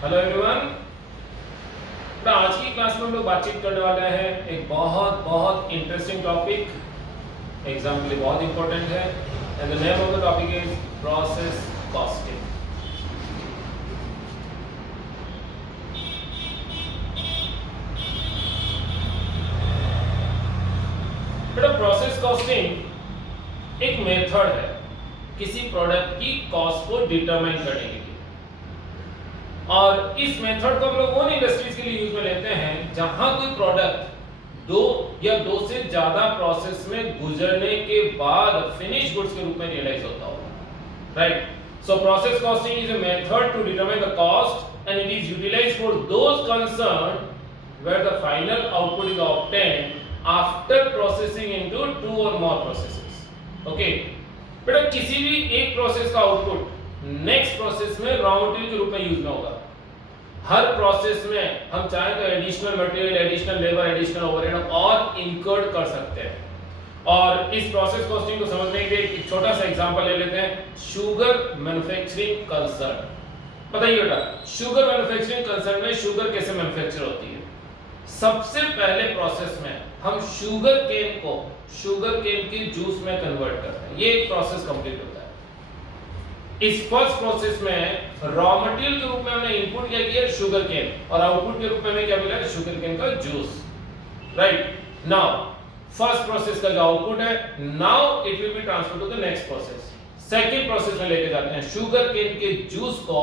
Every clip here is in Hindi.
Hello everyone. तो आज की क्लास में हम लोग बातचीत करने वाले हैं एक बहुत बहुत इंटरेस्टिंग टॉपिक, एग्जाम के लिए बहुत इंपॉर्टेंट है। And the name of the topic is process costing. बेटा प्रोसेस कॉस्टिंग एक मेथड है किसी प्रोडक्ट की कॉस्ट को डिटरमाइन करने के लिए, और इस मेथड को हम लोग उन इंडस्ट्रीज के लिए यूज में लेते हैं जहां कोई प्रोडक्ट दो या दो से ज्यादा प्रोसेस में गुजरने के बाद फिनिश गुड्स के रूप में रियलाइज होता होगा, right. So process costing is a method to determine the cost and it is utilised for those concerned where the final output is obtained after processing into two or more processes. Okay बेटा, किसी भी एक प्रोसेस का आउटपुट नेक्स्ट प्रोसेस में रॉ मटेरियल के रूप में यूज में होगा। हर प्रोसेस में हम चाहे तो additional material, additional labour, additional overhead और इनकर्ड कर सकते हैं। और इस प्रोसेस कॉस्टिंग को समझने के लिए एक छोटा सा एग्जांपल ले लेते हैं, शुगर मैन्युफैक्चरिंग कंसर्न। बताइए बेटा, शुगर मैन्युफैक्चरिंग कंसर्न में शुगर कैसे मैन्युफैक्चर होती है? सबसे पहले प्रोसेस में हम शुगर केन को शुगर केन के जूस में कन्वर्ट करते हैं। ये एक प्रोसेस कंप्लीट होता है। इस फर्स्ट प्रोसेस में रॉ मटेरियल के रूप में हमने इनपुट क्या किया, शुगर केन, और आउटपुट के रूप में हमें क्या मिला, शुगर केन का juice, right. Now first process का जो आउटपुट है, now it will be transferred to the next process. Second process में लेके जाते हैं शुगर केन के जूस को।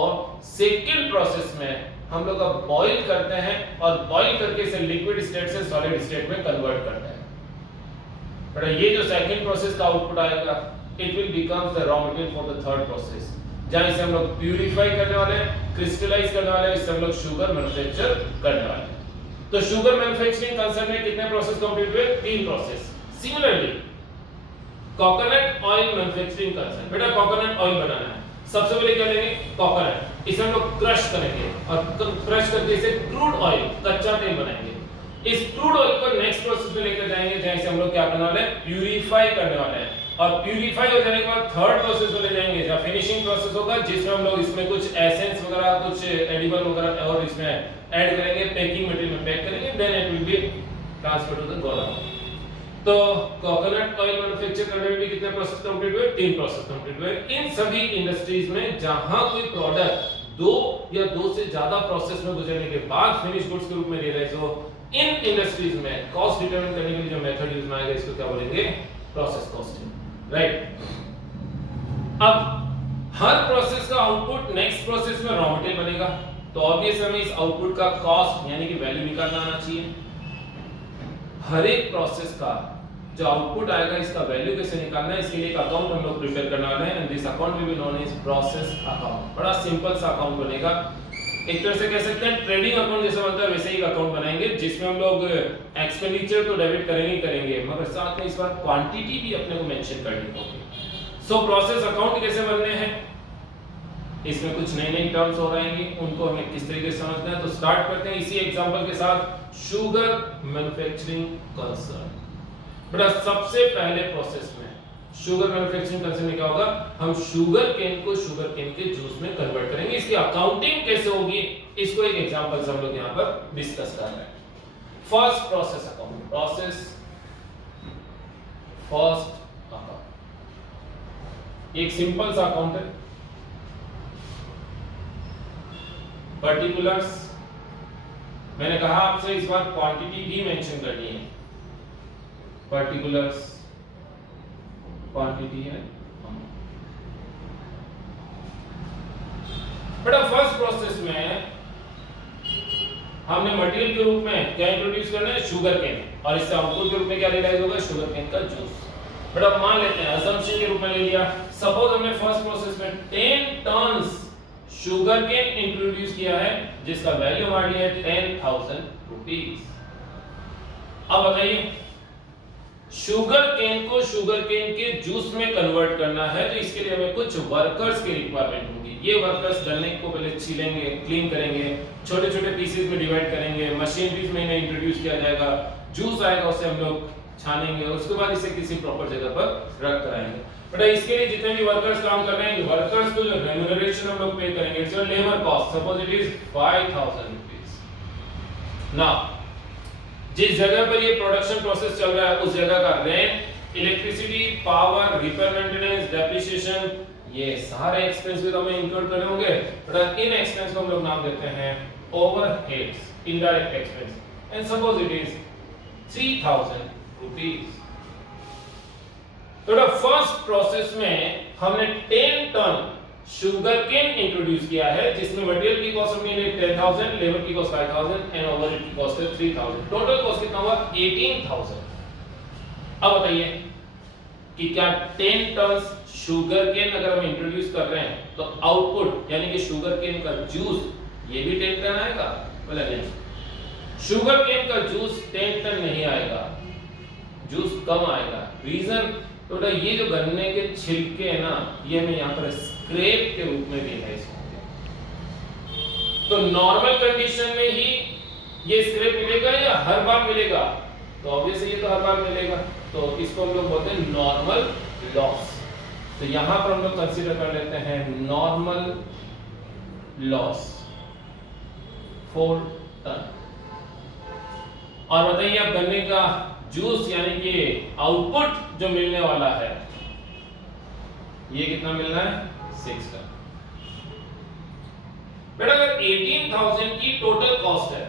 सेकंड प्रोसेस में हम लोग अब बॉईल करते हैं और बॉईल करके इसे लिक्विड स्टेट से सॉलिड स्टेट में कन्वर्ट करते हैं। बट ये जो सेकंड प्रोसेस का आउटपुट आएगा, it will becomes the raw material for the third process, जहां इसे हम लोग प्यूरिफाई करने वाले हैं, क्रिस्टलाइज करने वाले हैं, इससे हम लोग शुगर मैन्युफैक्चर करने वाले हैं। तो शुगर मैन्युफैक्चरिंग कंसर्न में कितने प्रोसेस कंप्लीट हुए? 3 process. Similarly coconut oil manufacturing concern, बेटा कोकोनट ऑयल बनाना है, सबसे पहले क्या लेंगे, कोकोनट, इसे हम लोग क्रश करेंगे और क्रश करके इसे क्रूड ऑयल, कच्चा तेल बनाएंगे। इस क्रूड ऑयल को नेक्स्ट प्रोसेस में लेकर जाएंगे, जहां से हम लोग क्या करने वाले हैं, प्यूरिफाई करने वाले हैं। और प्यूरिफाई हो जाने के बाद थर्ड प्रोसेस में ले जाएंगे, जहां फिनिशिंग प्रोसेस होगा, जिसमें हम लोग इसमें कुछ एसेंस वगैरह, कुछ एडिबल वगैरह और इसमें ऐड करेंगे, पैकिंग मटेरियल में पैक करेंगे, then it will be transfer to the godown. तो कोकोनट ऑयल मैन्युफैक्चर करने में भी कितने प्रोसेस कंप्लीट हुए? 3 प्रोसेस कंप्लीट हुए। इन सभी इंडस्ट्रीज में जहां कोई प्रोडक्ट दो या दो से ज्यादा प्रोसेस में गुजरने के बाद फिनिश गुड्स के रूप में रियलाइज हो, इन इंडस्ट्रीज में कॉस्ट डिटरमाइन करने के लिए जो मेथड यूज में आएगा, इसको क्या बोलेंगे, प्रोसेस कॉस्टिंग, राइट। अब हर प्रोसेस का आउटपुट नेक्स्ट प्रोसेस में रॉ मटेरियल बनेगा, तो ऑब्वियस हमें इस आउटपुट का कॉस्ट यानी कि वैल्यू निकालना आना चाहिए। हर एक प्रोसेस का जो आउटपुट आएगा, इसका वैल्यू कैसे निकालना है, इसके लिए एक अकाउंट हम लोग प्रिपेयर करने वाले हैं, and this account will be known as process account. बड़ा सिंपल सा अकाउंट बनेगा, एक तरह से कह सकते हैं ट्रेडिंग अकाउंट जैसा बनता है, वैसे ही एक अकाउंट बनाएंगे जिसमें हम लोग एक्सपेंडिचर तो डेबिट करेंगे, मगर साथ में इस बार क्वांटिटी भी अपने को मेंशन करनी होगी। सो प्रोसेस अकाउंट कैसे बनने हैं, इसमें कुछ नई नई टर्म्स हो रहेंगी, उनको हमें किस तरीके से समझना है। तो स्टार्ट करते हैं इसी एग्जांपल के साथ, शुगर मैन्युफैक्चरिंग कंसर्न। बेटा सबसे पहले प्रोसेस में शुगर मैन्युफैक्चरिंग कंसर्न में क्या होगा, हम शुगर केन को शुगर केन के जूस में कन्वर्ट करेंगे। इसकी अकाउंटिंग कैसे होगी, इसको एक एग्जांपल से हम लोग यहां पर डिस्कस कर रहे हैं। First process account, process first account, एक सिंपल सा अकाउंट है। पर्टिकुलर्स, मैंने कहा आपसे इस बार क्वांटिटी भी मेंशन करनी है, पर्टिकुलर्स क्वांटिटी है। बेटा फर्स्ट प्रोसेस में हमने मटेरियल के रूप में क्या इंट्रोड्यूस करना है, शुगर केन, और इससे आउटपुट के रूप में क्या रियलाइज होगा, शुगर केन का जूस। बेटा मान लेते हैं, असम्पशन के रूप में ले लिया, सपोज हमने फर्स्ट प्रोसेस में 10 टन्स शुगर केन इंट्रोड्यूस किया है, जिसका वैल्यू हमारे लिए 10,000 रुपीस। अब बताइए, शुगर केन को शुगर केन के जूस में कन्वर्ट करना है, तो इसके लिए हमें कुछ वर्कर्स की रिक्वायरमेंट होगी। ये वर्कर्स गन्ने को पहले छीलेंगे, क्लीन करेंगे, छोटे छोटे पीसेस में डिवाइड करेंगे, मशीनरीज में इन्हें इंट्रोड्यूस किया जाएगा, जूस आएगा, उसे हम लोग छानेंगे, उसके बाद इसे किसी प्रॉपर जगह पर रख कराएंगे। बेटा इसके लिए जितने भी वर्कर्स काम कर रहे हैं, वर्कर्स को जो रेम्यूनरेशन हम लोग पे करेंगे, it's your labour cost, suppose it is 5000 rupees. Now जिस जगह पर ये प्रोडक्शन प्रोसेस चल रहा है उस जगह का rent, electricity, power, repair maintenance, depreciation, ये सारे एक्सपेंस भी हमें इनकर्ड करने होंगे। बट इन एक्सपेंस को हम लोग नाम देते हैं overheads, indirect expense, and suppose it is 3000 rupees. तो फर्स्ट प्रोसेस में हमने 10 टन शुगर केन इंट्रोड्यूस किया है, जिसमें मटेरियल की कॉस्ट हमने 10000, लेबर की कॉस्ट 5000 एंड ओवरहेड की कॉस्ट है 3000। टोटल कॉस्ट कितना हुआ? 18000। अब बताइए कि क्या 10 टन शुगर केन अगर हम इंट्रोड्यूस कर रहे हैं तो आउटपुट यानी कि शुगर केन का जूस ये भी 10 टन आएगा? बोला नहीं, शुगर केन का जूस 10 टन नहीं आएगा, जूस कम आएगा। रीजन तो ये जो गन्ने के छिलके हैं ना, ये हमें यहाँ पर स्क्रैप के रूप में रियलाइज होंगे। तो नॉर्मल कंडीशन में ही ये स्क्रैप मिलेगा या हर बार मिलेगा? तो ऑब्वियसली ये तो हर बार मिलेगा, तो इसको हम लोग बोलते हैं नॉर्मल लॉस। तो यहाँ पर हम लोग कंसीडर कर लेते हैं नॉर्मल लॉस 4 टन। और बताइए अब गन्ने का जूस यानी कि आउटपुट जो मिलने वाला है ये कितना मिलना है? 6 टन। बेटा अगर 18000 की टोटल कॉस्ट है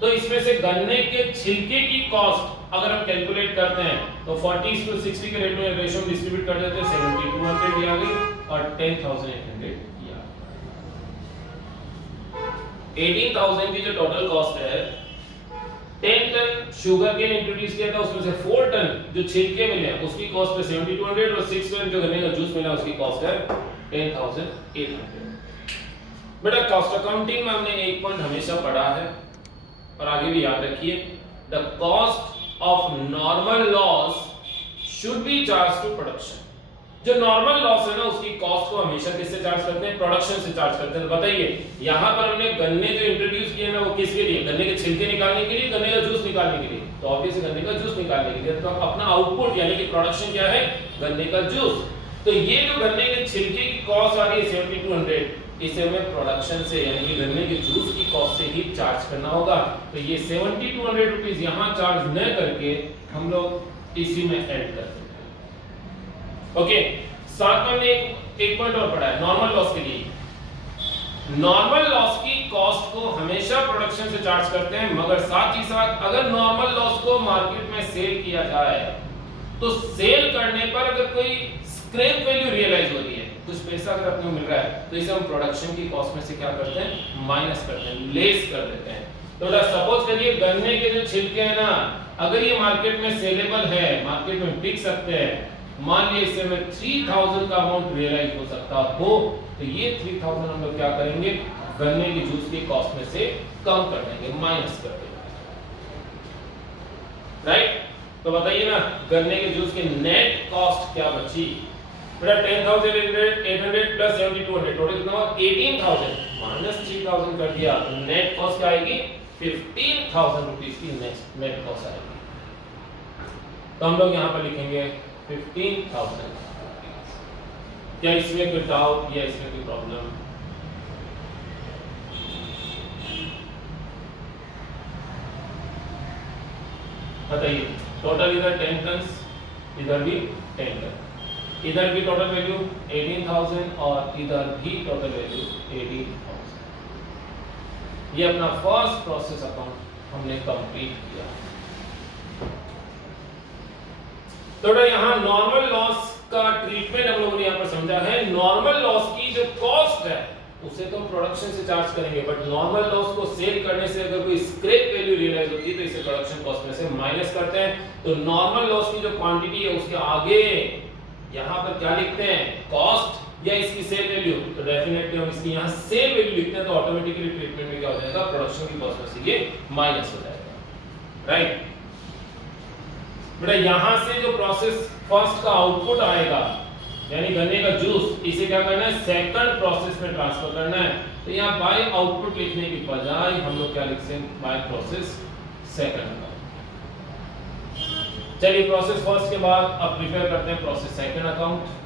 तो इसमें से गन्ने के छिलके की कॉस्ट अगर हम कैलकुलेट करते हैं तो 40:60 के रेट में रेशियो में डिस्ट्रीब्यूट कर देते हैं, 7200 ये आ गई और 10800 ये आ गई। 18000 की जो टोटल कॉस्ट है, 10 टन शुगर केन इंट्रोड्यूस किया था, उसमें से 4 टन जो छिलके मिले उसकी कॉस्ट है 7200 और 6 टन जो गन्ने का जूस मिला उसकी कॉस्ट है 10800। बेटा कॉस्ट अकाउंटिंग में हमने एक पॉइंट हमेशा पढ़ा है और आगे भी याद रखिए, the cost of normal loss should be charge to production. जो नॉर्मल लॉस है ना उसकी कॉस्ट को हमेशा किससे चार्ज करते हैं? प्रोडक्शन से चार्ज करते हैं। तो बताइए यहां पर हमने गन्ने जो इंट्रोड्यूस किए ना वो किसके लिए? गन्ने के छिलके निकालने के लिए, गन्ने का जूस निकालने के लिए। तो ऑब्वियसली गन्ने का जूस निकालने के लिए, तो अपना आउटपुट यानी कि प्रोडक्शन क्या है? गन्ने का जूस। तो ये जो गन्ने के छिलके की कॉस्ट आ रही है 7200, इसे हमें प्रोडक्शन से यानी कि गन्ने के जूस की कॉस्ट से ही चार्ज करना होगा। तो ये 7200 रुपीस यहां चार्ज न करके हम लोग इसी में ऐड कर देते हैं। ओके, साथ में हमने एक पॉइंट और पढ़ा है नॉर्मल लॉस के लिए। नॉर्मल लॉस की कॉस्ट को हमेशा प्रोडक्शन से चार्ज करते हैं, मगर साथ ही साथ अगर नॉर्मल लॉस को मार्केट में सेल किया जाए तो सेल करने पर अगर कोई स्क्रैप वैल्यू रियलाइज हो रही है, कुछ पैसा अगर अपने को मिल रहा है, तो इसे हम प्रोडक्शन की कॉस्ट में से क्या करते हैं? माइनस करते हैं, लेस कर देते हैं। तो सपोज करिए गन्ने के जो छिलके हैं ना, अगर ये मार्केट में सेलेबल है, मार्केट में बिक सकते हैं, मान लीजिए इससे में 3000 का अमाउंट रियलाइज हो सकता हो, तो ये 3000 हम लोग क्या करेंगे? गन्ने के जूस की कॉस्ट में से कम कर देंगे, माइनस कर देंगे। राइट? तो बताइए ना गन्ने के जूस की नेट कॉस्ट क्या बची? बेटा 10800 प्लस 7200 टोटल कितना हुआ? 18000 माइनस 3000 कर दिया, तो नेट कॉस्ट क्या आएगी? 15000 रुपीस की नेट कॉस्ट आएगी। तो हम लोग यहां पर लिखेंगे 15000। क्या इसमें कोई डाउट या इसमें कोई प्रॉब्लम? बताइए। टोटल इधर 10 टन, इधर भी 10 टन, इधर भी टोटल वैल्यू 18000 और इधर भी टोटल वैल्यू 18000। ये अपना फर्स्ट प्रोसेस अकाउंट हमने कंप्लीट किया। तो यहाँ नॉर्मल लॉस का ट्रीटमेंट हम लोगों ने यहाँ पर समझा है। नॉर्मल लॉस की जो कॉस्ट है उसे तो हम प्रोडक्शन से चार्ज करेंगे, बट नॉर्मल लॉस को सेल करने से अगर कोई स्क्रैप वैल्यू रियलाइज होती है तो इसे प्रोडक्शन कॉस्ट में से माइनस करते हैं। तो नॉर्मल लॉस की जो क्वांटिटी है उसके आगे यहाँ पर क्या लिखते हैं? कॉस्ट या इसकी सेल वैल्यू। तो डेफिनेटली हम इसकी यहाँ सेल वैल्यू लिखते हैं, तो ऑटोमेटिकली ट्रीटमेंट में क्या हो जाएगा? प्रोडक्शन की कॉस्ट में से ये माइनस हो जाएगा। राइट? बेटा यहाँ से जो प्रोसेस फर्स्ट का आउटपुट आएगा यानी गन्ने का जूस, इसे क्या करना है? सेकंड प्रोसेस में ट्रांसफर करना है। तो यहाँ बाय आउटपुट लिखने की बजाय हम लोग क्या लिखते हैं? बाय प्रोसेस सेकंड का। चलिए प्रोसेस फर्स्ट के बाद अब प्रिपेयर करते हैं process second account.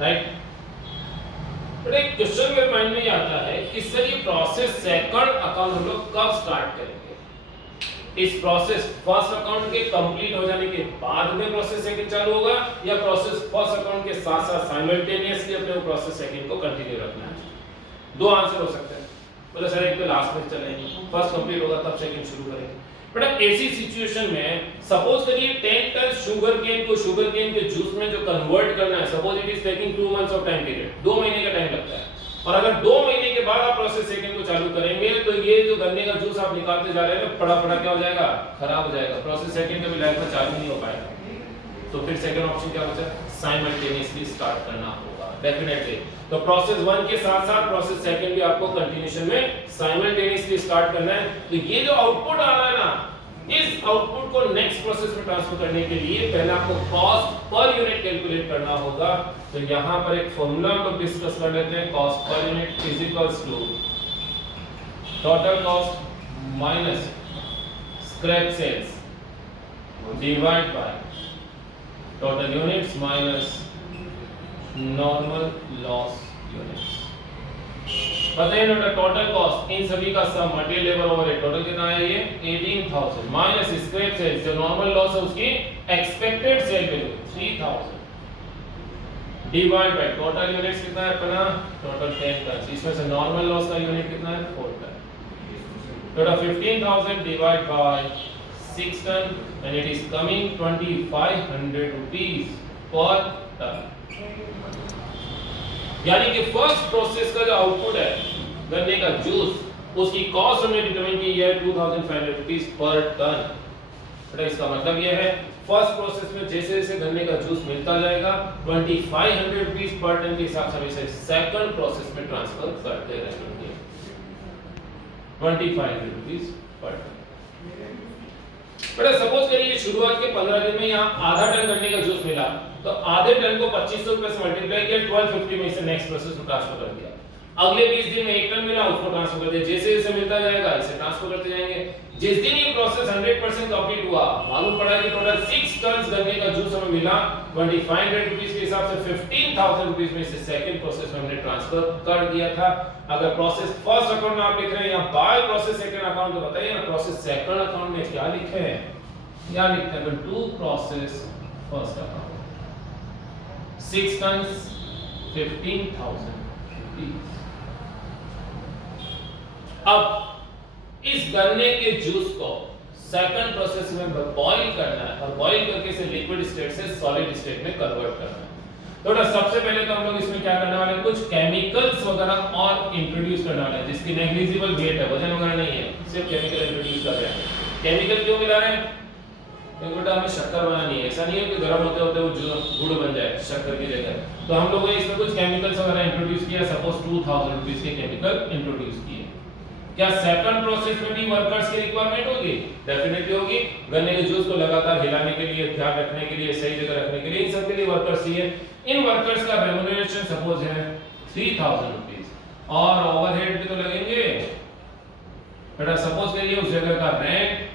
Right, but एक क्वेश्चन मेरे माइंड में ये आता है कि सर ये प्रोसेस सेकंड अकाउंट हम लोग कब स्टार्ट करेंगे? इस प्रोसेस फर्स्ट अकाउंट के कंप्लीट हो जाने के बाद में प्रोसेस सेकंड चालू होगा, या प्रोसेस फर्स्ट अकाउंट के साथ साथ साइमल्टेनियसली अपने वो प्रोसेस सेकंड को कंटिन्यू रखना है? दो आंसर हो सकते हैं। बोले सर एक तो लास्ट में चलेंगे, फर्स्ट कंप्लीट होगा तब सेकंड शुरू करेंगे। बट अब ऐसी सिचुएशन में सपोज करिए 10 टन शुगर केन को शुगर केन के जूस में जो कन्वर्ट करना है, suppose it is taking 2 months of time period, 2 महीने का टाइम लगता है, और अगर 2 महीने के बाद आप प्रोसेस सेकंड को चालू करेंगे तो ये जो गन्ने का जूस आप निकालते जा रहे हैं पड़ा पड़ा क्या हो जाएगा, खराब हो जाएगा, प्रोसेस सेकंड कभी लाइफ में चालू नहीं हो पाएगा। तो फिर सेकंड ऑप्शन क्या बचा? साइमल्टेनियसली स्टार्ट करना होगा डेफिनेटली। तो प्रोसेस 1 के साथ साथ प्रोसेस सेकंड भी आपको कंटिन्यूएशन में साइमल्टेनियसली स्टार्ट करना है। तो ये जो आउटपुट आ रहा है ना, इस आउटपुट को नेक्स्ट प्रोसेस में ट्रांसफर करने के लिए पहले आपको कॉस्ट पर यूनिट कैलकुलेट करना होगा। तो यहां पर एक फार्मूला हम लोग डिस्कस कर लेते हैं, cost per unit is equals to total cost minus scrap sales divide by total units minus normal loss units. बताइए ना टोटल कॉस्ट, इन सभी का sum material labour overhead total कितना है? ये 18000 माइनस स्क्रैप सेल्स जो नॉर्मल लॉस है उसकी expected sale value 3000 divide by total units कितना है अपना? टोटल 10 टन, इसमें से नॉर्मल लॉस का यूनिट कितना है? 4 ton. Total 15000 divide by 6 ton and it is coming 2500 rupees per ton. यानी कि फर्स्ट प्रोसेस का जो आउटपुट है गन्ने का जूस, उसकी कॉस्ट हमने डिटरमाइन की है 2500 रुपीस पर टन। तो इसका मतलब ये है फर्स्ट प्रोसेस में जैसे जैसे गन्ने का जूस मिलता जाएगा 2500 रुपीस पर टन के हिसाब से हम इसे सेकंड प्रोसेस में ट्रांसफर करते रहेंगे 2500 रुपीस पर टन। बेटा सपोज करिए शुरुआत के 15 दिन में यहाँ आधा टन गन्ने का जूस मिला, तो आधे टन को 2500 रुपए से मल्टीप्लाई किया, 1250 में इसे नेक्स्ट प्रोसेस में ट्रांसफर कर दिया। अगले 20 दिन में 1 टन मिला, उसको ट्रांसफर कर दिया, जैसे जैसे मिलता जाएगा इसे ट्रांसफर करते जाएंगे। जिस दिन ये प्रोसेस 100% कंप्लीट हुआ, मालूम पड़ा कि टोटल 6 टन गन्ने का जूस हमें मिला 2500 रुपीस के हिसाब से 15000 रुपीस में इसे सेकंड प्रोसेस में हमने ट्रांसफर कर दिया था। अगर प्रोसेस फर्स्ट अकाउंट में आप लिख रहे हैं या बाय प्रोसेस सेकंड अकाउंट, तो बताइए ना प्रोसेस सेकंड अकाउंट में क्या लिखे हैं? क्या लिखते हैं? To process first account 6 tons 15,000 rupees. अब इस गन्ने के जूस को सेकंड प्रोसेस में बॉईल करना है और बॉईल करके इसे लिक्विड स्टेट से सॉलिड स्टेट में कन्वर्ट करना है। तो सबसे पहले तो हम लोग इसमें क्या करने वाले हैं, कुछ केमिकल्स वगैरह और इंट्रोड्यूस करने वाले हैं जिसकी नेग्लिजिबल वेट है, वजन वगैरह नहीं है, सिर्फ केमिकल इंट्रोड्यूस कर रहे हैं। केमिकल क्यों मिला रहे हैं? क्योंकि बेटा हमें शक्कर बनानी है, ऐसा नहीं है कि गर्म होते होते वो गुड़ बन जाए शक्कर की जगह। तो हम लोगों ने इसमें कुछ केमिकल्स वगैरह इंट्रोड्यूस किया, सपोज 2000 रुपीस के केमिकल इंट्रोड्यूस किए। क्या सेकंड प्रोसेस में भी वर्कर्स की रिक्वायरमेंट होगी? डेफिनेटली होगी। गन्ने के जूस को लगातार हिलाने के लिए, ध्यान रखने के लिए, सही जगह रखने के लिए, इन सब के लिए वर्कर्स चाहिए। इन वर्कर्स का रेम्यूनरेशन सपोज है 3000 रुपीस, और ओवरहेड भी तो लगेंगे बेटा। सपोज करिए उस जगह का rent,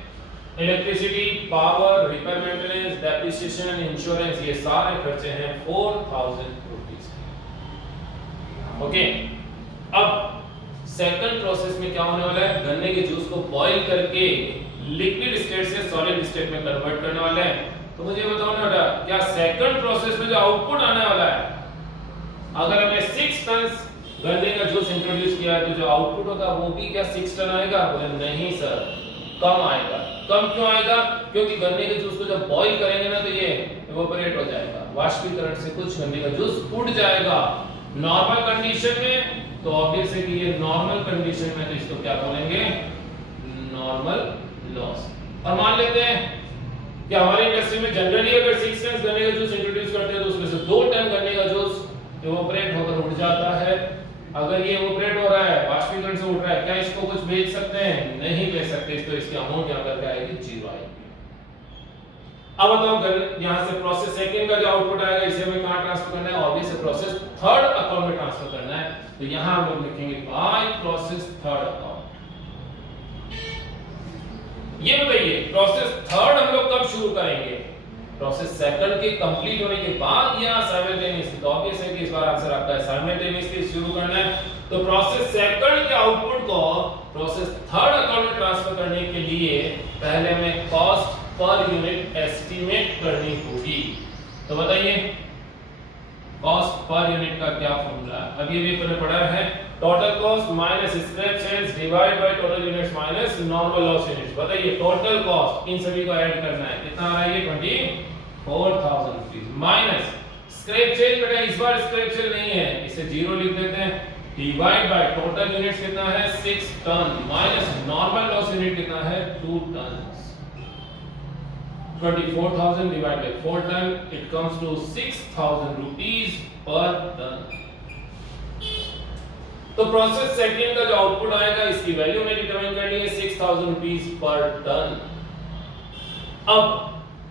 electricity, power, repair maintenance, depreciation, insurance, ये सारे खर्चे हैं 4000 रुपीस। ओके, अब सेकंड प्रोसेस में क्या होने वाला है? गन्ने के जूस को बॉईल करके लिक्विड स्टेट से सॉलिड स्टेट में कन्वर्ट करने वाला है। तो मुझे बताओ ना बेटा, क्या सेकंड प्रोसेस में जो आउटपुट आने वाला है, अगर हमने 6 टन गन्ने का जूस इंट्रोड्यूस किया है तो जो आउटपुट होगा वो भी क्या 6 टन आएगा? बोले नहीं सर, कम आएगा। कम क्यों आएगा? क्योंकि गन्ने के जूस को जब बॉईल करेंगे ना तो ये इवेपोरेट हो जाएगा, वाष्पीकरण से कुछ गन्ने का जूस उड़ जाएगा। नॉर्मल कंडीशन में तो ऑब्वियस है कि ये नॉर्मल कंडीशन में, तो इसको क्या बोलेंगे? Normal loss. और मान लेते हैं कि हमारी इंडस्ट्री में जनरली अगर 6 टन गन्ने का जूस इंट्रोड्यूस करते हैं तो उसमें से 2 टन गन्ने का जूस इवेपोरेट होकर उड़ जाता है, अगर ये इवेपोरेट हो रहा है, वाष्पीकरण से उठ रहा है, क्या इसको कुछ बेच सकते हैं? नहीं बेच सकते, तो इसकी अमाउंट यहाँ करके आएगी 0 आएगी। अब बताओ यहाँ से प्रोसेस सेकंड का जो आउटपुट आएगा इसे हमें कहाँ ट्रांसफर करना है? ऑब्वियस है प्रोसेस थर्ड अकाउंट में ट्रांसफर करना है, तो यहाँ हम लोग लिखेंगे बाय प्रोसेस थर्ड अकाउंट। ये बताइए प्रोसेस थर्ड हम लोग कब शुरू करेंगे? प्रोसेस सेकंड के कंप्लीट होने के बाद या साइमल्टेनियसली? तो ऑब्वियस है कि इस बार आंसर आपका है साइमल्टेनियसली शुरू करना है। तो प्रोसेस सेकंड के आउटपुट को प्रोसेस थर्ड अकाउंट में ट्रांसफर करने के लिए पहले हमें कॉस्ट पर यूनिट एस्टिमेट करनी होगी। तो बताइए कॉस्ट पर यूनिट का क्या फॉर्मूला है? अभी भी आपने पढ़ा है, total cost minus scrap sales divide by total units minus normal loss units. बताइए टोटल कॉस्ट इन सभी को ऐड करना है, कितना आ रहा है? 24,000 रुपीस माइनस स्क्रैप सेल। बेटा इस बार स्क्रैप सेल नहीं है, इसे 0 लिख देते हैं, डिवाइड बाय टोटल यूनिट्स कितना है? 6 ton minus normal loss unit कितना है? 2 ton. 24,000 divided by 4 ton, it comes to 6,000 rupees per ton। तो प्रोसेस सेकंड का जो आउटपुट आएगा इसकी वैल्यू में डिटरमाइन करनी है 6,000 रुपीस पर टन। अब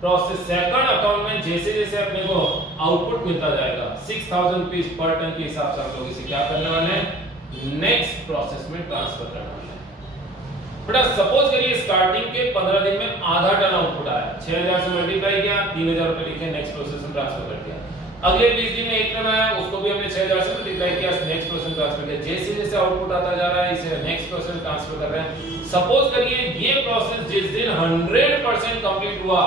प्रोसेस सेकंड अकाउंट में जैसे जैसे अपने को आउटपुट मिलता जाएगा 6,000 रुपीस पर टन के हिसाब से हम लोग इसे क्या करने वाले हैं? नेक्स्ट प्रोसेस में ट्रांसफर करने वाले हैं। बेटा सपोज करिए स्टार्टिंग के 15 दिन में आधा टन आउटपुट आया, 6,000 से मल्टीप्लाई किया, 3,000 रुपए लिखे, नेक्स्ट प्रोसेस में ट्रांसफर कर दिया। अगले 20 दिन में 1 टन आया, उसको भी हमने 6,000 से मल्टीप्लाई किया, नेक्स्ट प्रोसेस में ट्रांसफर किया। जैसे जैसे आउटपुट आता जा रहा है इसे नेक्स्ट प्रोसेस में ट्रांसफर कर रहे हैं। सपोज करिए ये प्रोसेस जिस दिन 100% कंप्लीट हुआ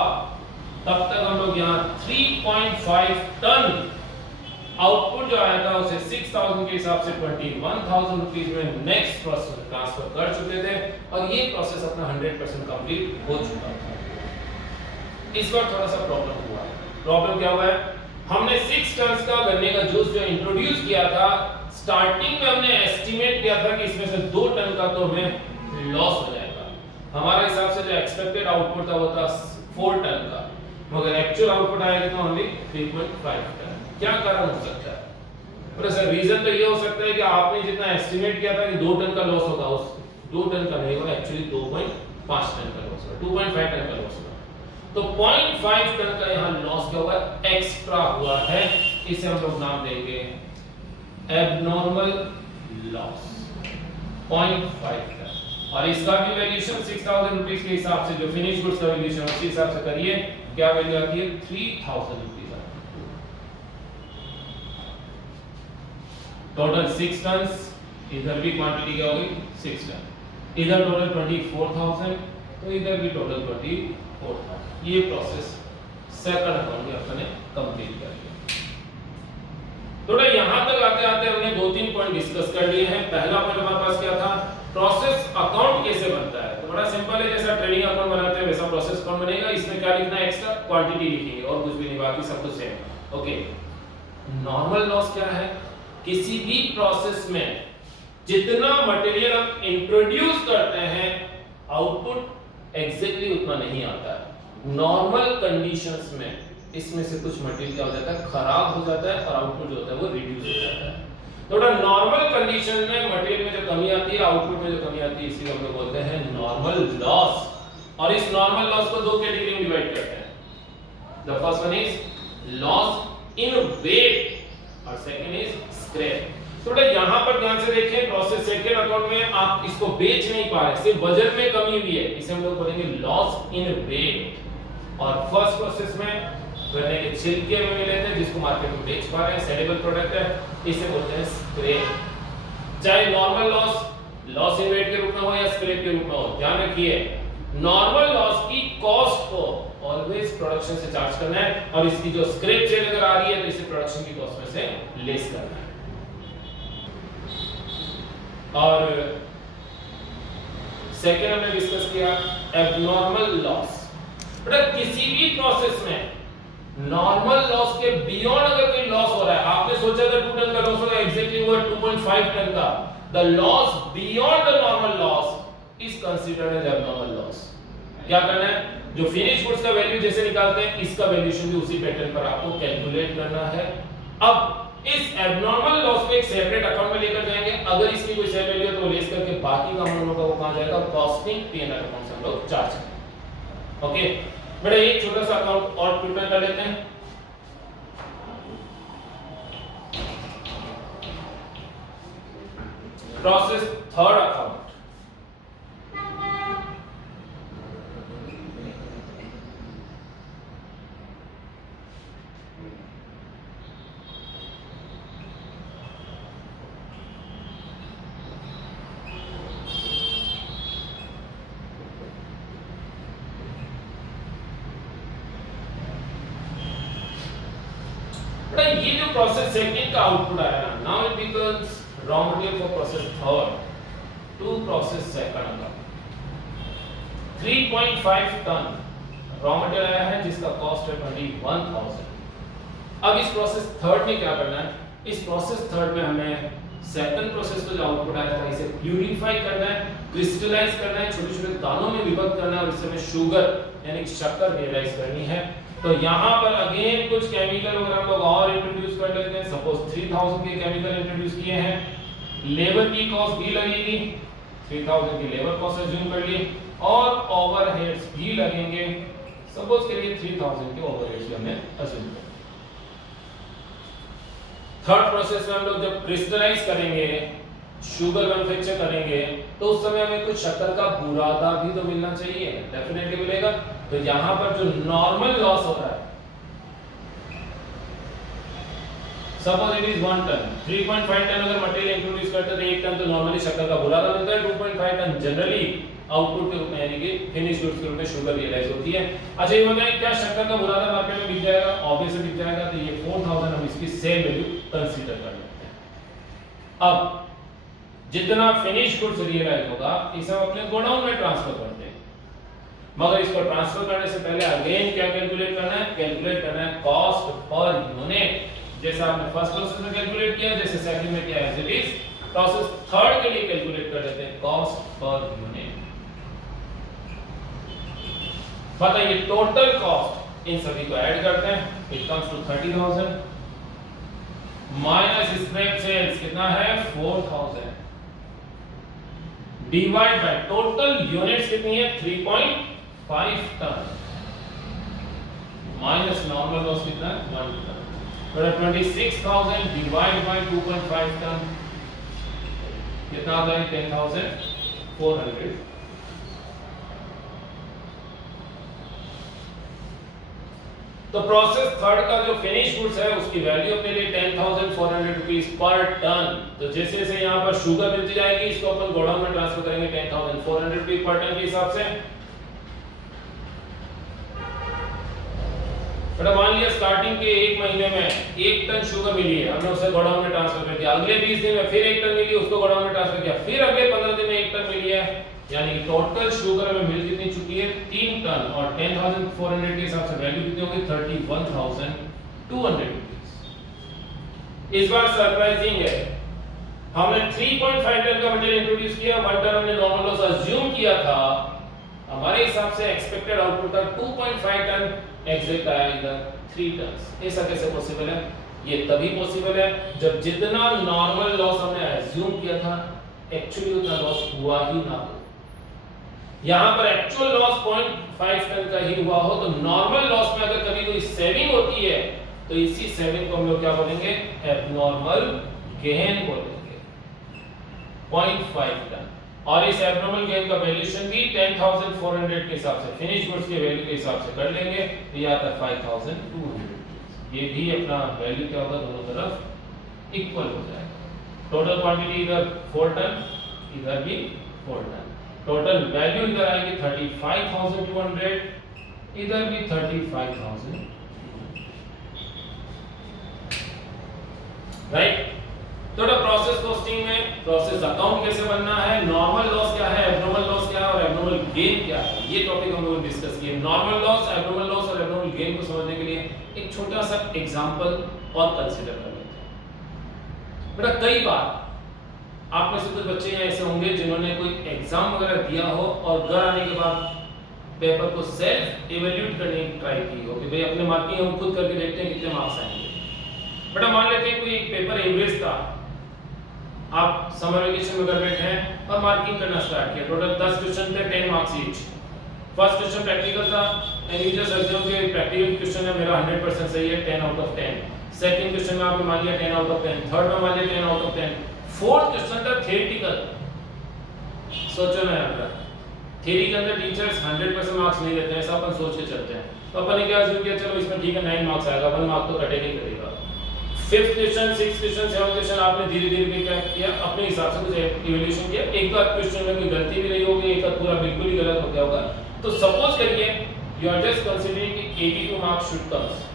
तब तक हम लोग यहाँ 3.5 टन आउटपुट जो आया था उसे 6,000 के हिसाब से 21,000 रुपीस में नेक्स्ट प्रोसेस में ट्रांसफर कर चुके थे और ये प्रोसेस अपना 100% कंप्लीट हो चुका था। इस बार थोड़ा सा प्रॉब्लम हुआ है। प्रॉब्लम क्या हुआ है? हमने 6 टन का गन्ने का जूस जो इंट्रोड्यूस किया था, स्टार्टिंग में हमने एस्टिमेट किया था कि इसमें से 2 टन का तो हमें लॉस हो जाएगा। हमारा हिसाब से जो एक्सपेक्टेड आउटपुट था वो था 4 टन का, मगर एक्चुअल आउटपुट आया कितना? Only 3.5 ton. क्या कारण हो सकता है? बोले सर रीजन तो ये हो सकता है कि आपने जितना एस्टिमेट किया था कि 2 टन का लॉस होगा, उस 2 टन का नहीं होगा, एक्चुअली 2.5 टन का लॉस होगा, 2.5 टन का लॉस होगा। तो 0.5 टन का यहाँ लॉस क्या हुआ? एक्स्ट्रा हुआ है, इसे हम लोग नाम देंगे एबनॉर्मल लॉस 0.5 टन। और इसका भी वैल्यूएशन 6,000 रुपीस के हिसाब से जो फिनिश गुड्स का वैल्यूएशन उसी हिसाब से करिए, क्या वैल्यू आती है? 3,000 रुपीस। टोटल 6 टन्स, इधर भी क्वांटिटी क्या होगी? 6 टन, इधर टोटल 24,000, तो इधर भी टोटल 24,000। ये प्रोसेस सेकंड अकाउंट में अपने कंप्लीट कर लिया। थोड़ा यहां तक आते आते हमने 2-3 पॉइंट डिस्कस कर लिए हैं। पहला पॉइंट हमारे पास क्या था? प्रोसेस अकाउंट कैसे बनता है। तो बड़ा सिंपल है, जैसा ट्रेडिंग अकाउंट बनाते हैं वैसा प्रोसेस अकाउंट बनेगा। इसमें क्या लिखना है? एक्स्ट्रा क्वांटिटी लिखेंगे और कुछ भी नहीं, बाकी सब कुछ सेम। ओके, नॉर्मल लॉस क्या है? किसी भी प्रोसेस में जितना मटेरियल हम इंट्रोड्यूस करते हैं आउटपुट एग्जैक्टली उतना नहीं आता है। नॉर्मल कंडीशंस में इसमें से कुछ मटेरियल क्या हो जाता है? खराब हो जाता है और आउटपुट जो होता है वो रिड्यूस हो जाता है। थोड़ा नॉर्मल कंडीशन में मटेरियल में जो कमी आती है, आउटपुट में जो कमी आती है, इसी हम लोग बोलते हैं नॉर्मल लॉस। और इस नॉर्मल लॉस को 2 कैटेगरी में डिवाइड करते हैं। The first one is loss in weight और सेकंड इज स्क्रैप। थोड़ा यहां पर ध्यान से देखें, प्रोसेस सेकंड अकाउंट में आप इसको बेच नहीं पा रहे, सिर्फ वजन में कमी हुई है, इसे हम लोग बोलेंगे लॉस इन वेट। और फर्स्ट प्रोसेस में गन्ने के छिलके में मिले थे जिसको मार्केट में बेच पा रहे हैं, सेलेबल प्रोडक्ट है, इसे बोलते हैं स्क्रैप। चाहे नॉर्मल लॉस इन वेट के रूप में हो या स्क्रैप के रूप में हो, ध्यान रखिए नॉर्मल लॉस की कॉस्ट को ऑलवेज प्रोडक्शन से चार्ज करना है और इसकी जो स्क्रैप सेल अगर आ रही है तो इसे प्रोडक्शन की कॉस्ट में से लेस करना है। और सेकंड हमने डिस्कस किया एबनॉर्मल लॉस। बेटा किसी भी प्रोसेस में नॉर्मल लॉस के बियॉन्ड अगर कोई लॉस हो रहा है, आपने सोचा था 2 टन का लॉस होगा, एग्जैक्टली हुआ 2.5 टन का, the loss beyond the normal loss is considered as abnormal loss. क्या करना है? जो फिनिश गुड्स का वैल्यू जैसे निकालते हैं इसका वैल्यूएशन भी उसी पैटर्न पर आपको कैलकुलेट करना है। अब इस एब्नॉर्मल लॉस को एक सेपरेट अकाउंट में लेकर जाएंगे। अगर इसकी कोई सेल वैल्यू है तो वो लेस करके बाकी का अमाउंट होगा वो कहां जाएगा, कॉस्टिंग P&L अकाउंट से हम लोग चार्ज करेंगे। ओके बेटा एक छोटा सा अकाउंट और प्रिपेयर कर लेते हैं। प्रोसेस थर्ड अकाउंट, ये जो प्रोसेस सेकंड का आउटपुट आया ना, now it becomes raw material for process third to process second का 3.5 टन रॉ मटेरियल आया है जिसका कॉस्ट है 21,000। अब इस प्रोसेस थर्ड में क्या करना है, इस प्रोसेस थर्ड में हमें सेकंड प्रोसेस का जो आउटपुट आया था इसे प्यूरिफाई करना है, क्रिस्टलाइज करना है, छोटे छोटे दानों में विभक्त करना है और इससे हमें शुगर यानी शक्कर रियलाइज करनी है। तो यहाँ पर अगेन कुछ केमिकल वगैरह हम लोग और इंट्रोड्यूस कर लेते हैं। सपोज 3000 के केमिकल इंट्रोड्यूस किए हैं, लेबर की कॉस्ट भी लगेगी, 3000 की लेबर कॉस्ट अज्यूम कर ली और ओवरहेड्स भी लगेंगे। सपोज करिए 3000 के ओवरहेड्स भी हमने अज्यूम कर। थर्ड प्रोसेस में हम लोग जब क्रिस्टलाइज करेंगे, शुगर मैन्युफैक्चर करेंगे, तो उस समय हमें कुछ शक्कर का बुरादा भी तो मिलना चाहिए, डेफिनेटली मिलेगा। तो यहां पर जो नॉर्मल लॉस हो रहा है, suppose it is 1 ton, 3.5 ton अगर मटेरियल इंट्रोड्यूस करते तो 1 टन तो नॉर्मली शक्कर का बुरादा मिलता है, 2.5 टन जनरली आउटपुट के रूप में यानी कि फिनिश गुड्स के रूप में शुगर रियलाइज होती है। अच्छा ये बताइए क्या शक्कर का बुरादा मार्केट में बिक जाएगा? ऑब्वियसली बिक जाएगा। तो ये 4000 हम इसकी सेल वैल्यू कंसीडर कर लेते हैं। अब जितना फिनिश गुड्स रियलाइज होगा इसे हम अपने गोडाउन में ट्रांसफर करते हैं, मगर इसको ट्रांसफर करने से पहले अगेन क्या कैलकुलेट करना है, कैलकुलेट करना है कॉस्ट पर यूनिट, जैसा आपने फर्स्ट प्रोसेस में कैलकुलेट किया, जैसे सेकंड में किया, as it is process third के लिए कैलकुलेट कर लेते हैं कॉस्ट पर यूनिट। बताइए टोटल कॉस्ट, इन सभी को ऐड करते हैं, it comes to 30,000 minus scrap sales कितना है 4,000 डिवाइड बाय टोटल यूनिट्स कितनी है 3.5 टन माइनस नॉर्मल लॉस कितना है 1 टन, तो 26,000 डिवाइड बाय 2.5 टन कितना आता है 10,400। तो प्रोसेस थर्ड का जो फिनिश गुड्स है उसकी वैल्यू अपने लिए 10,400 रुपीस पर टन। तो जैसे जैसे यहाँ पर शुगर मिलती जाएगी इसको अपन गोडाउन में ट्रांसफर करेंगे 10,400 रुपीस पर टन के हिसाब से। बेटा मान लिया स्टार्टिंग के 1 महीने में 1 टन शुगर मिली है, हमने उसे गोडाउन में ट्रांसफर कर दिया, अगले 20 दिन में फिर 1 टन मिली, उसको गोडाउन में ट्रांसफर किया, फिर अगले 15 दिन में 1 टन मिली है, यानी कि टोटल शुगर में मिल कितनी चुकी है 3 टन, और 10,400 के हिसाब से वैल्यू कितनी होगी 31,200 रुपीस। इस बार सरप्राइजिंग है, हमने 3.5 टन का मटेरियल इंट्रोड्यूस किया, 1 टन हमने नॉर्मल लॉस अज्यूम किया था, हमारे हिसाब से एक्सपेक्टेड आउटपुट था 2.5 टन, एग्जैक्ट आया इधर 3 टन। ऐसा कैसे पॉसिबल है? ये तभी पॉसिबल है जब जितना नॉर्मल लॉस हमने अज्यूम किया था एक्चुअली उतना लॉस हुआ ही ना हो। यहां पर एक्चुअल लॉस 0.5 टन का ही हुआ हो, तो नॉर्मल लॉस में अगर कभी कोई सेविंग होती है तो इसी सेविंग को हम लोग क्या बोलेंगे एब्नॉर्मल गेन बोलेंगे 0.5 टन। और इस एब्नॉर्मल गेन का वैल्यूएशन भी 10,400 के हिसाब से फिनिश गुड्स के वैल्यू के हिसाब से कर लेंगे, तो ये आता है 5,200। ये भी अपना वैल्यू क्या होगा दोनों तरफ इक्वल हो जाएगा। टोटल क्वांटिटी इधर 4 टन, इधर भी 4 टन, टोटल वैल्यू इधर आएगी 35,200, इधर भी 35,000, राइट। तो प्रोसेस कॉस्टिंग में प्रोसेस अकाउंट कैसे बनना है, नॉर्मल लॉस क्या है, एब्नॉर्मल लॉस क्या है और एब्नॉर्मल गेन क्या है, ये टॉपिक हम लोगों ने डिस्कस किए। नॉर्मल लॉस, एब्नॉर्मल लॉस और एब्नॉर्मल गेन को समझने के लिए एक छोटा सा एग्जांपल और कंसीडर कर लेते हैं। बेटा कई बार आप में से कुछ बच्चे ऐसे होंगे जिन्होंने कोई एग्जाम वगैरह दिया हो और घर आने के बाद पेपर को सेल्फ इवैल्यूएट करने की ट्राई की हो कि भाई अपने मार्किंग हम खुद करके देखते हैं कितने मार्क्स आएंगे। बेटा मान लेते हैं कोई पेपर एवरेज था, आप समर वेकेशन में घर बैठे हैं और मार्किंग करना स्टार्ट किया। टोटल 10 क्वेश्चन थे, 10 marks each. First question practical था एंड यू जस्ट अज्यूम कि प्रैक्टिकल क्वेश्चन है मेरा 100% सही है, 10 आउट ऑफ 10। सेकंड क्वेश्चन में आपने मान लिया 10 आउट ऑफ 10, थर्ड में मान लिया 10 आउट ऑफ 10। फोर्थ क्वेश्चन था थ्योरेटिकल। सोचो ना यार, थ्योरी के अंदर टीचर्स 100% मार्क्स नहीं देते हैं, ऐसा अपन सोच के चलते हैं। तो अपन ने क्या अज्यूम किया, चलो इसमें ठीक है 9 मार्क्स आएगा, 1 मार्क तो कटेगा ही कटेगा। Fifth question, sixth question, seventh question आपने धीरे-धीरे क्या किया, अपने हिसाब से कुछ इवैल्यूएशन किया। एक तो क्वेश्चन में कोई गलती भी नहीं होगी, एक पूरा बिल्कुल ही गलत हो गया होगा। तो सपोज करिए यू आर जस्ट कंसीडरिंग कि 82 marks should comes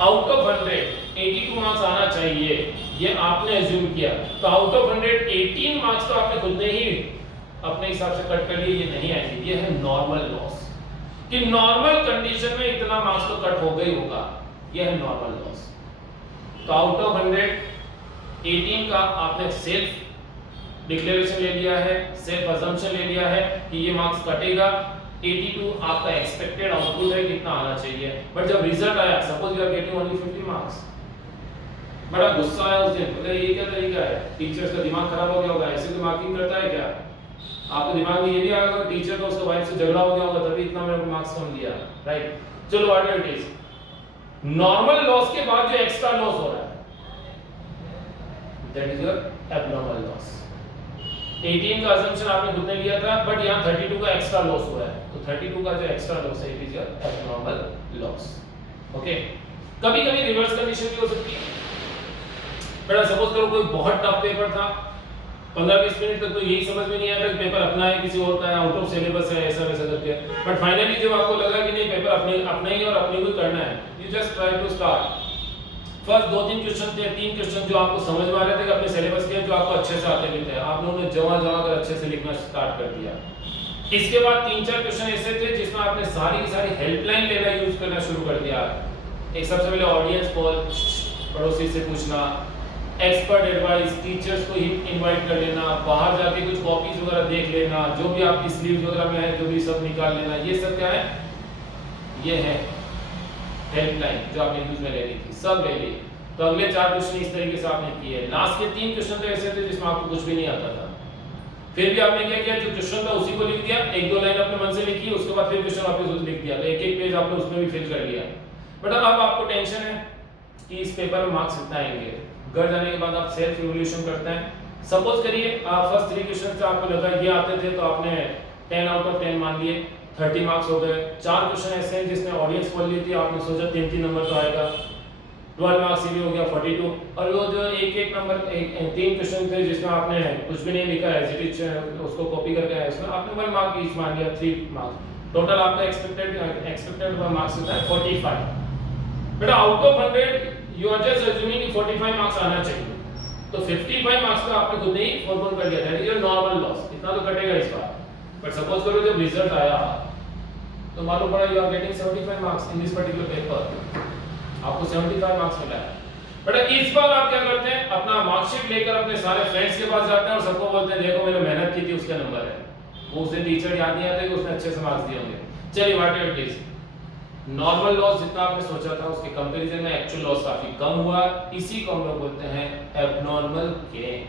out of 100, 82 marks आना चाहिए, ये आपने अज्यूम किया। तो आउट ऑफ 100 18 मार्क्स तो आपने खुद ने ही अपने हिसाब से कट कर लिए, ये नहीं आएंगे। ये है नॉर्मल लॉस, कि नॉर्मल कंडीशन में इतना मार्क्स तो कट हो गई होगा, ये है नॉर्मल लॉस। तो आउट ऑफ 100 18 का आपने सेल्फ डिक्लेरेशन ले लिया है, सेल्फ अजम्पशन ले लिया है कि ये मार्क्स कटेगा। 82 आपका एक्सपेक्टेड आउटपुट है, कितना आना चाहिए। बट जब रिजल्ट आया, suppose you are getting only 50 marks, बड़ा गुस्सा आया उस दिन, बोले ये क्या तरीका है, टीचर्स का दिमाग खराब हो गया होगा, ऐसे तो मार्किंग करता है क्या। आपके दिमाग में ये भी आएगा कि टीचर को उसके वाइफ से झगड़ा हो गया होगा तभी इतना मेरे को मार्क्स कम दिया, राइट। चलो what it is, normal loss के बाद जो एक्स्ट्रा लॉस हो रहा है that is your abnormal loss. 18 का अजम्पशन आपने खुद ने लिया था, बट यहाँ 32 का एक्स्ट्रा लॉस हुआ है, तो 32 का जो एक्स्ट्रा लॉस है it is your abnormal loss. Okay, कभी-कभी रिवर्स कंडीशन भी हो सकती है। बड़ा सपोज करो कोई बहुत टफ पेपर था, 15-20 मिनट तक तो यही समझ में नहीं आया था कि पेपर अपना है किसी और का है, आउट ऑफ सिलेबस है, ऐसा वैसा करके। बट फाइनली जब आपको लगा कि नहीं पेपर अपना ही और अपने को करना है, you just try to start. First 2-3 question थे, 3 क्वेश्चन जो आपको समझ में आ रहे थे कि अपने सिलेबस के, जो आपको अच्छे से आते भी थे, आपने उन्हें जमा कर अच्छे से लिखना स्टार्ट कर दिया। इसके बाद 3-4 क्वेश्चन ऐसे थे जिसमें आपने सारी की सारी हेल्पलाइन लेना यूज करना शुरू कर दिया। एक सबसे पहले ऑडियंस पोल, पड़ोसी से पूछना, एक्सपर्ट एडवाइस, टीचर्स को ही इनवाइट कर लेना, बाहर जाके कुछ कॉपीज वगैरह देख लेना, जो भी आपकी स्लीव्स वगैरह में है जो भी सब निकाल लेना। ये सब क्या है, ये है हेल्पलाइन जो आपने यूज में लेनी थी, सब ले ली। तो अगले 4 क्वेश्चन इस तरीके से आपने किए। लास्ट के 3 क्वेश्चन तो ऐसे थे जिसमें आपको कुछ भी नहीं आता था, फिर भी आपने क्या किया, जो क्वेश्चन था उसी को लिख दिया, 1-2 लाइन अपने मन से लिखी, उसके बाद फिर क्वेश्चन वापस लिख दिया, तो एक-एक पेज आपने उसमें भी फिल कर लिया। बट अब आपको टेंशन है कि इस पेपर में मार्क्स कितना आएंगे। घर जाने के बाद आप सेल्फ इवैल्यूएशन करते हैं। सपोज करिए आप फर्स्ट 3 क्वेश्चन से आपको लगा ये आते थे, तो आपने 10 आउट ऑफ 10 मान लिए, 30 मार्क्स हो गए। 4 क्वेश्चन ऐसे हैं जिसमें ऑडियंस पोल ली थी, आपने सोचा 3 नंबर तो आएगा, 12 मार्क्स ये भी हो गया 42। और वो जो एक नंबर 3 क्वेश्चन थे जिसमें आपने कुछ भी नहीं लिखा है, उसको कॉपी करके आया, उसमें आपने 1 मार्क ईच मान लिया, 3 मार्क्स। टोटल आपका एक्सपेक्टेड मार्क्स होता है 45। बेटा out of 100 you are just assuming कि 45 मार्क्स आना चाहिए, तो 55 मार्क्स का आपने खुद ही फॉरगॉन कर दिया, that is your normal loss, इतना तो कटेगा इस बार। बट सपोज करो जब रिजल्ट आया तो मालूम पड़ा you are getting 75 marks in this particular paper, आपको 75 मार्क्स मिला है। बट इस बार आप क्या करते हैं, अपना मार्कशीट लेकर अपने सारे फ्रेंड्स के पास जाते हैं और सबको बोलते हैं देखो मैंने मेहनत की थी, उसका नंबर है। वो उसे टीचर याद नहीं आता कि उसने अच्छे से मार्क्स दिए होंगे। चलिए what it is, normal loss जितना आपने सोचा था उसके कंपैरिजन में एक्चुअल लॉस काफी कम हुआ, इसी को हम लोग बोलते हैं एब्नॉर्मल गेन,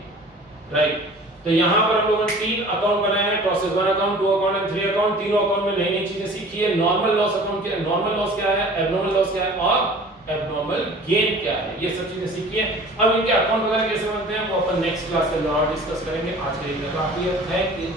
राइट। तो यहाँ पर हम लोगों ने 3 अकाउंट बनाए हैं, process 1 account, 2 account and 3 account. तीनों अकाउंट में नई-नई चीजें सीखी है। नॉर्मल लॉस अकाउंट के नॉर्मल लॉस क्या है, एब्नॉर्मल लॉस क्या है और एब्नॉर्मल गेन क्या है, ये सब चीजें सीखी है। अब इनके अकाउंट वगैरह कैसे बनते हैं वो अपन नेक्स्ट क्लास में और डिस्कस करेंगे। आज के लिए काफी है, थैंक यू।